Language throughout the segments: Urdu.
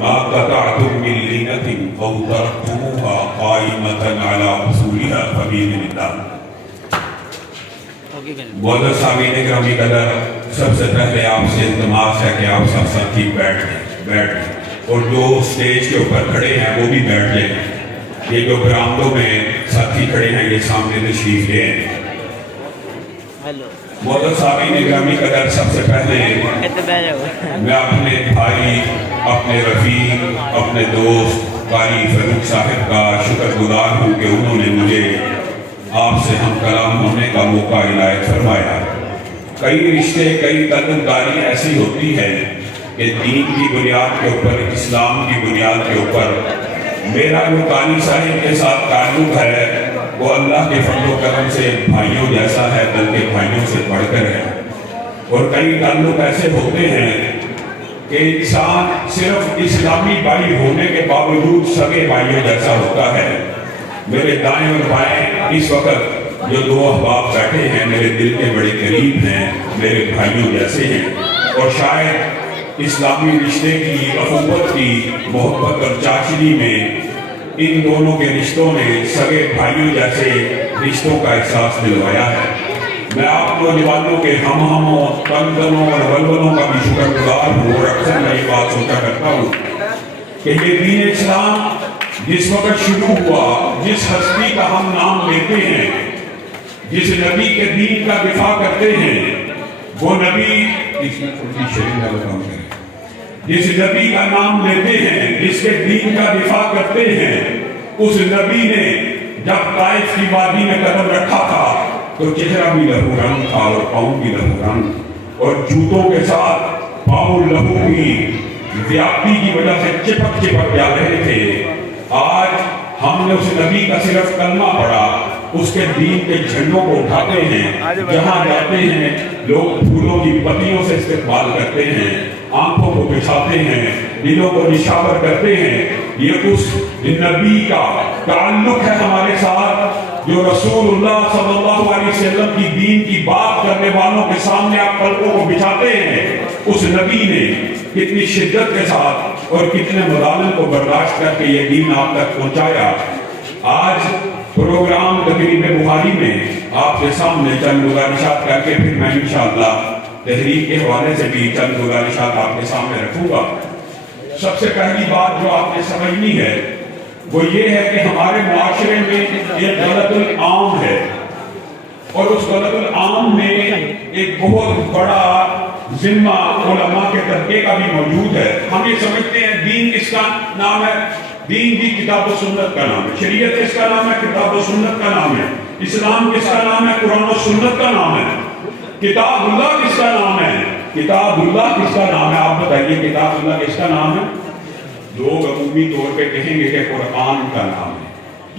ما قطعتم من لينة أو تركتموها قائمة على أصولها فبإذن الله. بہت سامعین گرامی قدر، سب سے پہلے آپ سے التماس ہے کہ آپ سب ساتھی بیٹھ جائیں اور جو اسٹیج کے اوپر کھڑے ہیں وہ بھی بیٹھ جائیں. یہ جو برآمدوں میں ساتھی کھڑے ہیں یہ سامنے تشریف لے آئیں. بہت سامعین گرامی قدر، سب سے پہلے میں اپنے بھائی، اپنے رفیق، اپنے دوست قاری فاروق صاحب کا شکر گزار ہوں کہ انہوں نے مجھے آپ سے ہم کلام ہونے کا موقع عنایت فرمایا. کئی رشتے، کئی تعلق داری ایسی ہوتی ہے کہ دین کی بنیاد کے اوپر، اسلام کی بنیاد کے اوپر میرا جو قاری صاحب کے ساتھ تعلق ہے وہ اللہ کے فضل و کرم سے بھائیوں جیسا ہے، بلکہ بھائیوں سے بڑھ کر ہے. اور کئی تعلق ایسے ہوتے ہیں کہ انسان صرف اسلامی بھائی ہونے کے باوجود سگے بھائیوں جیسا ہوتا ہے. میرے دائیں اور بائیں اس وقت جو دو احباب بیٹھے ہیں میرے دل کے بڑے قریب ہیں، میرے بھائیوں جیسے ہیں، اور شاید اسلامی رشتے کی، اخوت کی، محبت اور چاچری میں ان دونوں کے رشتوں نے سگے بھائیوں جیسے رشتوں کا احساس دلوایا ہے. میں آپ نوجوانوں کے ہموں، تنگنوں اور ولولوں کا بھی شکر گزار ہوں، اور اکثر میں یہ بات سوچا کرتا ہوں کہ یہ دین اسلام جس وقت شروع ہوا، جس ہستی کا ہم نام لیتے ہیں، جس نبی کے دین کا دفاع کرتے ہیں، وہ نبی جس نبی کا نام لیتے ہیں، جس کے دین کا دفاع کرتے ہیں، اس نبی نے جب طائف کی وادی میں قدم رکھا تھا تو چہرہ بھی لہو رنگ تھا اور پاؤں بھی لہو رنگ، اور جوتوں کے ساتھ پاؤں لہو کی زیادتی کی وجہ سے چپک جا رہے تھے. آج ہم نے اس نبی کا صرف کلمہ پڑھا، اس کے دین کے جھنڈوں کو اٹھاتے ہیں، جہاں جاتے ہیں لوگ پھولوں کی پتیوں سے استقبال کرتے ہیں، آنکھوں کو بچھاتے ہیں، دلوں کو نشاور کرتے ہیں. یہ اس نبی کا تعلق ہے ہمارے ساتھ جو رسول اللہ صلی اللہ علیہ وسلم کی دین کی بات کرنے والوں کے سامنے آپ پلکوں کو بچھاتے ہیں. اس نبی نے کتنی شدت کے ساتھ اور کتنے مظالم کو برداشت کر کے یہ دین آپ تک پہنچایا. آج پروگرام تقریب بخاری میں آپ کے سامنے چند گزارشات کر کے پھر میں انشاءاللہ تحریک کے حوالے سے بھی چند گزارشات آپ کے سامنے رکھوں گا. سب سے پہلی بات جو آپ نے سمجھنی ہے وہ یہ ہے کہ ہمارے معاشرے میں ایک غلط العام ہے، اور اس غلط العام میں ایک بہت بڑا ذمہ علماء کے طبقے کا بھی موجود ہے. ہم یہ سمجھتے ہیں دین کس کا نام ہے؟ دین بھی کتاب و سنت کا نام ہے. شریعت کس کا نام ہے؟ کتاب و سنت کا نام ہے. اسلام کس کا نام ہے؟ قرآن و سنت کا نام ہے. کتاب اللہ کس کا نام ہے؟ کتاب اللہ کس کا نام ہے؟ آپ بتائیے کتاب اللہ کس کا نام ہے؟ لوگ عمومی طور پہ کہیں گے کہ قرآن کا نام ہے.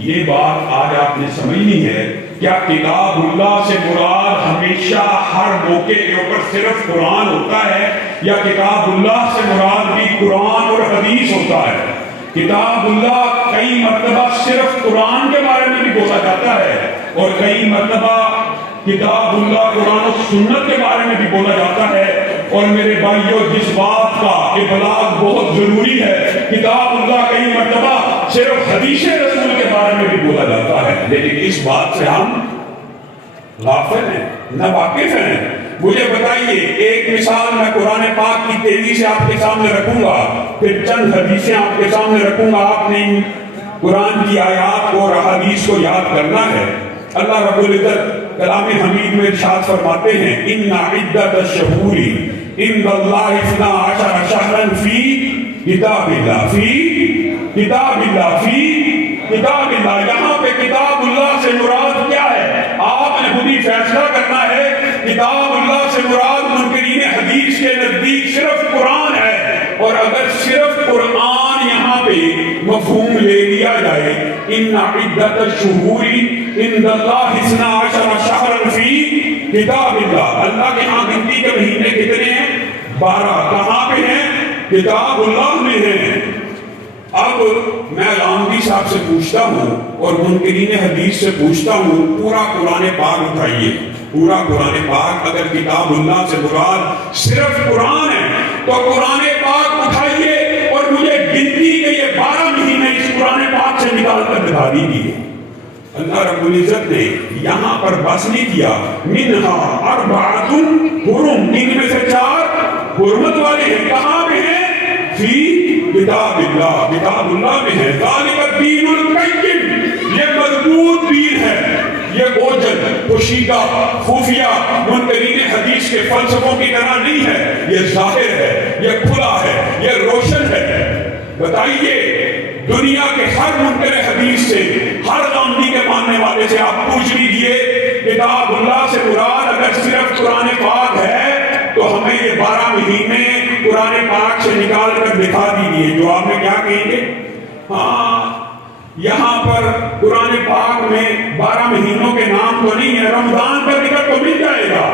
یہ بات آج آپ نے سمجھنی ہے. کیا کتاب اللہ سے مراد ہمیشہ ہر موقع کے اوپر صرف قرآن ہوتا ہے، یا کتاب اللہ سے مراد بھی قرآن اور حدیث ہوتا ہے؟ کتاب اللہ کئی مرتبہ صرف قرآن کے بارے میں بھی بولا جاتا ہے، اور کئی مرتبہ کتاب اللہ قرآن و سنت کے بارے میں بھی بولا جاتا ہے. اور میرے بھائیوں، جس بات کا ابلاغ بہت ضروری ہے، کتاب اللہ کئی مرتبہ صرف حدیث رسول کے بارے میں بھی بولا جاتا ہے، لیکن اس بات سے ہم غافل ہیں، ناواقف ہیں. مجھے بتائیے، ایک مثال میں قرآن پاک کی تیزی سے آپ کے سامنے رکھوں گا، پھر چند حدیثیں آپ کے سامنے رکھوں گا. آپ نے قرآن کی آیات کو اور احادیث کو یاد کرنا ہے. اللہ رب العزت کلام حمید میں ارشاد فرماتے ہیں، ان عدت الشہور عند اللہ 12 شہرا فی کتاب اللہ، فی کتاب اللہ، فی کتاب اللہ. یہاں پہ کتاب اللہ سے مراد کیا ہے؟ آپ نے خود ہی فیصلہ کرنا ہے. کتاب اللہ سے مراد منکرین حدیث کے نزدیک صرف قرآن ہے، اور اگر صرف قرآن یہاں پہ مفہوم لے لیا جائے، ان عدت الشہور عند اللہ 12 شہرا فی کتاب اللہ، اللہ کے ہاں گنتی کے مہینے کتنے ہیں؟ 12. کہاں پہ ہیں؟ کتاب اللہ میں ہیں. اب میں علامتی صاحب سے پوچھتا ہوں اور منکرین حدیث سے پوچھتا ہوں، پورا قرآن پاک اٹھائیے، پورا قرآن پاک اگر کتاب اللہ سے مراد صرف قرآن ہے تو قرآن پاک اٹھائیے اور مجھے اللہ رب العزت نے یہاں پر بس نہیں کیا منہا اربعۃ حرم، ان میں سے 4 حرمت والے ہیں. کہاں پہ ہیں؟ فی کتاب اللہ، کتاب اللہ میں ہے. ذالک الدین القیم، یہ مضبوط دین ہے، یہ اوجل پوشیدہ خفیہ منکرین حدیث کے فلسفوں کی طرح نہیں ہے، یہ ظاہر ہے، یہ کھلا ہے، یہ روشن ہے. بتائیے دنیا کے ہر منکر حدیث سے، ہر غامدی کے ماننے والے سے آپ پوچھ لیجئے کتاب اللہ سے مراد اگر صرف قرآن پاک ہے تو ہمیں یہ 12 مہینے قرآن پاک سے نکال کر دکھا دیجئے. جو آپ نے کیا کہیں گے؟ ہاں یہاں پر قرآن پاک میں 12 مہینوں کے نام تو نہیں ہے. رمضان کا ذکر تو مل جائے گا،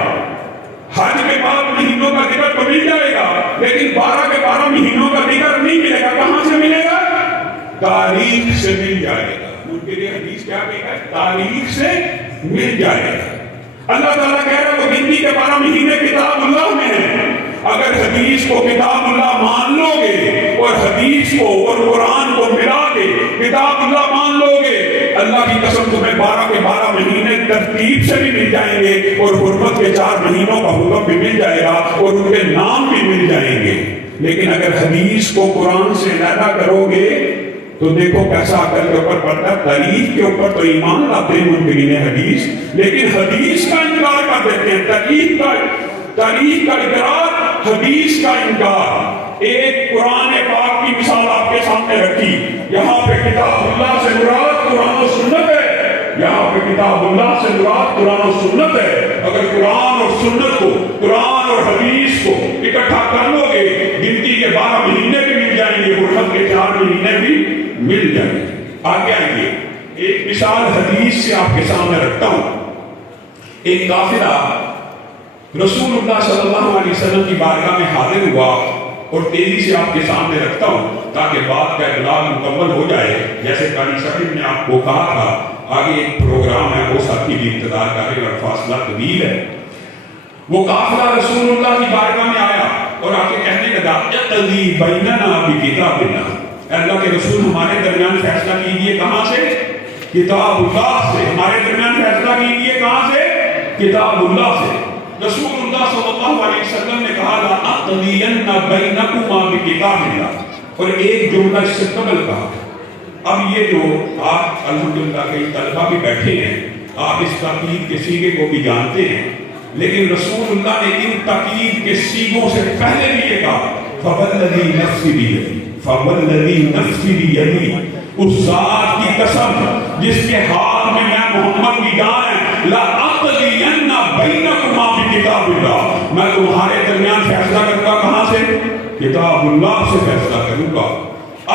حج کے 12 مہینوں کا ذکر تو مل جائے گا، لیکن 12 کے 12 مہینوں کا ذکر نہیں ملے گا. کہاں سے ملے گا؟ تاریخ سے مل جائے گا. منکر حدیث کیا کہتا ہے؟ تاریخ سے مل جائے گا. اللہ تعالیٰ کہہ رہا ہے وہ گنتی کے 12 مہینے کتاب اللہ میں ہیں. اگر حدیث کو کتاب اللہ مان لو گے اور حدیث کو اور قرآن کو ملا کے کتاب اللہ مان لو گے، اللہ کی قسم تمہیں 12 کے 12 مہینے ترتیب سے بھی مل جائیں گے اور حرمت کے 4 مہینوں کا حکم بھی مل جائے گا اور ان کے نام بھی مل جائیں گے. لیکن اگر حدیث کو قرآن سے علیحدہ کرو گے تو دیکھو کیسا عقل کے اوپر پڑتا ہے. تاریخ کے اوپر تو ایمان لاتے ہیں منکرین حدیث، لیکن حدیث کا انکار کر دیتے ہیں. تاریخ کا اقرار، حدیث کا انکار. ایک قرآن پاک کی مثال آپ کے سامنے رکھی. یہاں پہ کتاب اللہ سے مراد قرآن و سنت ہے، یہاں پہ کتاب اللہ سے مراد قرآن و سنت ہے. اگر قرآن اور سنت کو، قرآن اور حدیث کو اکٹھا کر لو گے گنتی کے 12 مہینے بھی مل جائیں گے، حرمت کے 4 مہینے بھی مل جائیں گے. آگے آئیے ایک مثال حدیث سے آپ کے سامنے رکھتا ہوں. ایک قافلہ رسول اللہ صلی اللہ علیہ وسلم کی بارگاہ میں حاضر ہوا اور تیزی سے آپ کے سامنے رکھتا ہوں تاکہ بات کا ابلاغ مکمل ہو جائے. جیسے قاری صاحب نے آپ کو کہا تھا آگے ایک پروگرام ہے، وہ ساتھی بھی انتظار کر رہے اور فاصلہ طویل ہے. وہ قافلہ رسول اللہ کی بارگاہ میں آیا اور آ کے کہنے لگا اقضی بیننا بکتاب اللہ، اللہ کے رسول ہمارے درمیان فیصلہ کیجیے. کہاں سے؟ کتاب اللہ سے. ہمارے درمیان فیصلہ کیجیے کہاں سے؟ کتاب اللہ سے. رسول اللہ صلی اللہ علیہ وسلم نے کہا لا اقضین بینکما بکتاب اللہ، اور ایک جملہ اس سے قبل کہا. اب یہ جو آپ الحمدللہ کئی طلبہ بھی بیٹھے ہیں، آپ اس تاکید کے سیغے کو بھی جانتے ہیں، لیکن رسول اللہ نے ان تاکید کے سیغوں سے پہلے بھی یہ کہا فوالذی نفسی بیدی، فوالذی نفسی بیدی، اس ذات کی قسم جس کے ہاتھ میں محمد کی جان ہے، لا اقضین بینکما بکتاب اللہ، میں تمہارے درمیان فیصلہ کروں گا. کہاں سے؟ کتاب اللہ سے فیصلہ کروں گا.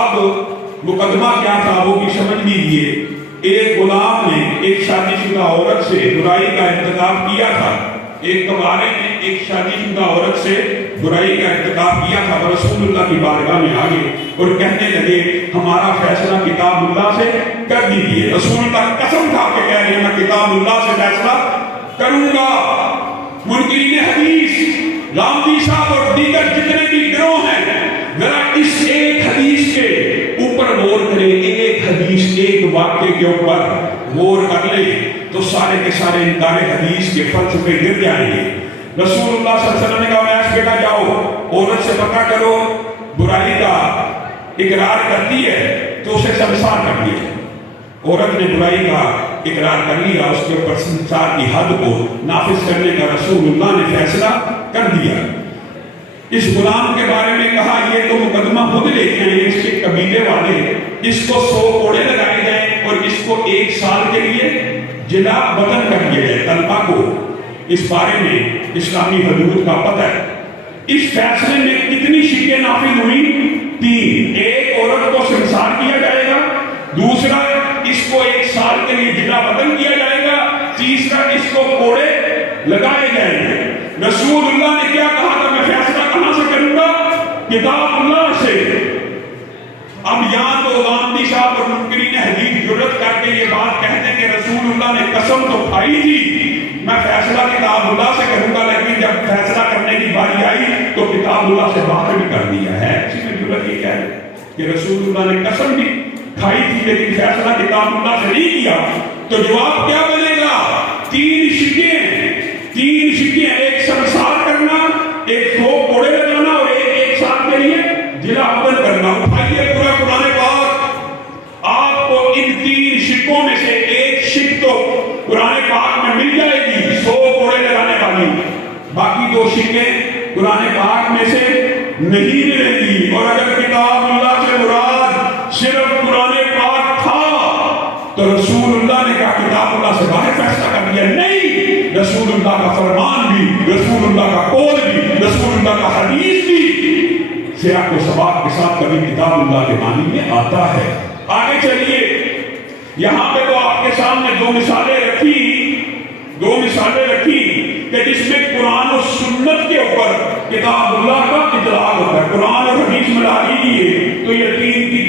اب مقدمہ کیا تھا وہ بھی سمجھ لیجیے. ایک غلام نے ایک شادی شدہ عورت سے برائی کا ارتکاب کیا تھا. ایک کبارے نے ایک شادی شدہ عورت سے برائی کا ارتکاب کیا تھا. رسول اللہ کی بارگاہ میں آگے اور کہنے لگے ہمارا فیصلہ کتاب اللہ سے کر دیجیے. رسول اللہ قسم کھا کے کہہ رہے ہیں میں کتاب اللہ سے فیصلہ کروں گا. منکرین حدیث، غامدی صاحب اور دیگر جتنے بھی گروہ ہیں، ذرا اس ایک حدیث کے اوپر غور کریں. ایک حدیث، ایک واقعے کے اوپر غور کر لیں تو سارے کے سارے انکار حدیث کے فلسفے گر جائیں گے. رسول اللہ صلی اللہ علیہ وسلم نے کہا میں بیٹا جاؤ عورت سے پتہ کرو برائی کا اقرار کرتی ہے تو اسے سنسار کر دیا. عورت نے برائی کا اقرار کر لیا، اس کے اوپر سنسار کی حد کو نافذ کرنے کا رسول اللہ نے فیصلہ کر دیا. اس غلام کے بارے میں کہا یہ تو مقدمہ خود لے کے ہیں اس کے قبیلے والے، اس کو 100 کوڑے لگائے جائیں اور اس کو 1 سال کے لیے جلا وطن کر دیا جائے. طلبہ کو اس بارے میں اسلامی حدود کا پتہ ہے. اس فیصلے میں کتنی شرکیں نافذ ہوئی؟ 3. ایک عورت کو سنسار کیا جائے گا، دوسرا اس کو 1 سال کے لیے جلا وطن کیا جائے گا، تیسرا اس کو کوڑے لگائے جائیں گے. رسول اللہ نے کیا کہا تھا میں فیصلہ کہاں سے کروں گا؟ کتاب اللہ سے. اب یہاں تو غامدی صاحب اور منکرین حدیث جرأت کر کے یہ بات کہتے ہیں کہ رسول اللہ نے قسم تو کھائی تھی میں فیصلہ کتاب اللہ سے کروں گا، لیکن جب فیصلہ کرنے کی باری آئی تو کتاب اللہ سے باہر بھی کر دیا ہے. اسی میں جرأت یہ کہہ رہے کہ رسول اللہ نے قسم بھی کھائی تھی لیکن فیصلہ کتاب اللہ سے نہیں کیا. تو جواب کیا بنے گا؟ تین شکیں، ایک سنسار کرنا، ایک دو کوڑے لگانا اور ایک ساتھ کے لیے جلا وطن کرنا۔ اٹھائیے پورا قرآن پاک، آپ کو ان تین شکوں میں سے ایک شک تو قرآن پاک میں مل جائے گی 100 کوڑے لگانے والی، باقی 2 شکیں قرآن پاک میں سے نہیں ملے گی۔ اور اگر کتاب اللہ سے مراد صرف قرآن پاک تھا تو رسول اللہ نے کہا کتاب اللہ سے باہر فیصلہ کر دیا؟ نہیں، رسول اللہ کا فرمان بھی، رسول اللہ کا قول بھی، رسول اللہ کا حدیث بھی سیاق و سباق کے ساتھ کبھی کتاب اللہ کے معنی میں آتا ہے۔ آگے چلیے، یہاں پہ تو آپ کے سامنے 2 مثالیں رکھی کہ جس میں قرآن و سنت کے اوپر کتاب اللہ کا اطلاق ہوتا ہے۔ قرآن اور حدیث ملا لیجیے تو یہ 3 کی